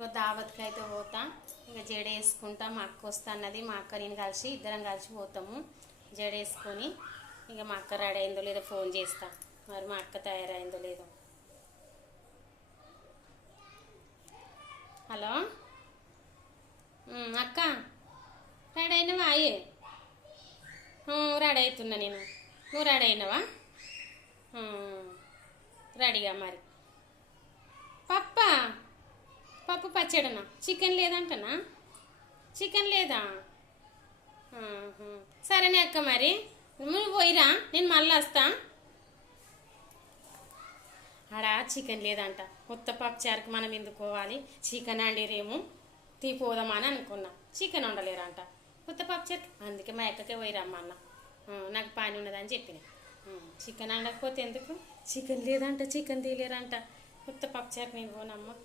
ఇక దావత్కి అయితే పోతా. ఇక జడ వేసుకుంటా. మా అక్క వస్తా అన్నది. మా అక్క నేను కలిసి ఇద్దరం కలిసి పోతాము. జడ వేసుకొని ఇక మా అక్క రెడీ అయిందో లేదో ఫోన్ చేస్తా. మరి మా అక్క తయారైందో లేదో. హలో అక్క, రెడీ అయినవా? అయ్యే రెడీ అవుతున్నా నేను. నువ్వు రెడీ అయినవా? రెడీగా మరి. పప్పు పచ్చడనా? చికెన్ లేదంటనా? చికెన్ లేదా? సరేనే అక్క, మరి నువ్వు పోయిరా, నేను మళ్ళీ వస్తా. ఆడ చికెన్ లేదంట. కొత్త పప్పుచారుకి మనం ఎందుకు పోవాలి? చికెన్ వండిరేమో తీపోదామని అనుకున్నా. చికెన్ వండలేరంట కొత్త పప్పుచారుకి. అందుకే మా అక్కకే పోయిరమ్మన్న. నాకు పని ఉన్నదని చెప్పిన. చికెన్ వండకపోతే ఎందుకు? చికెన్ లేదంట, చికెన్ తీయలేరంట. కొత్త పప్పుచారుకి నేను పోనమ్మా.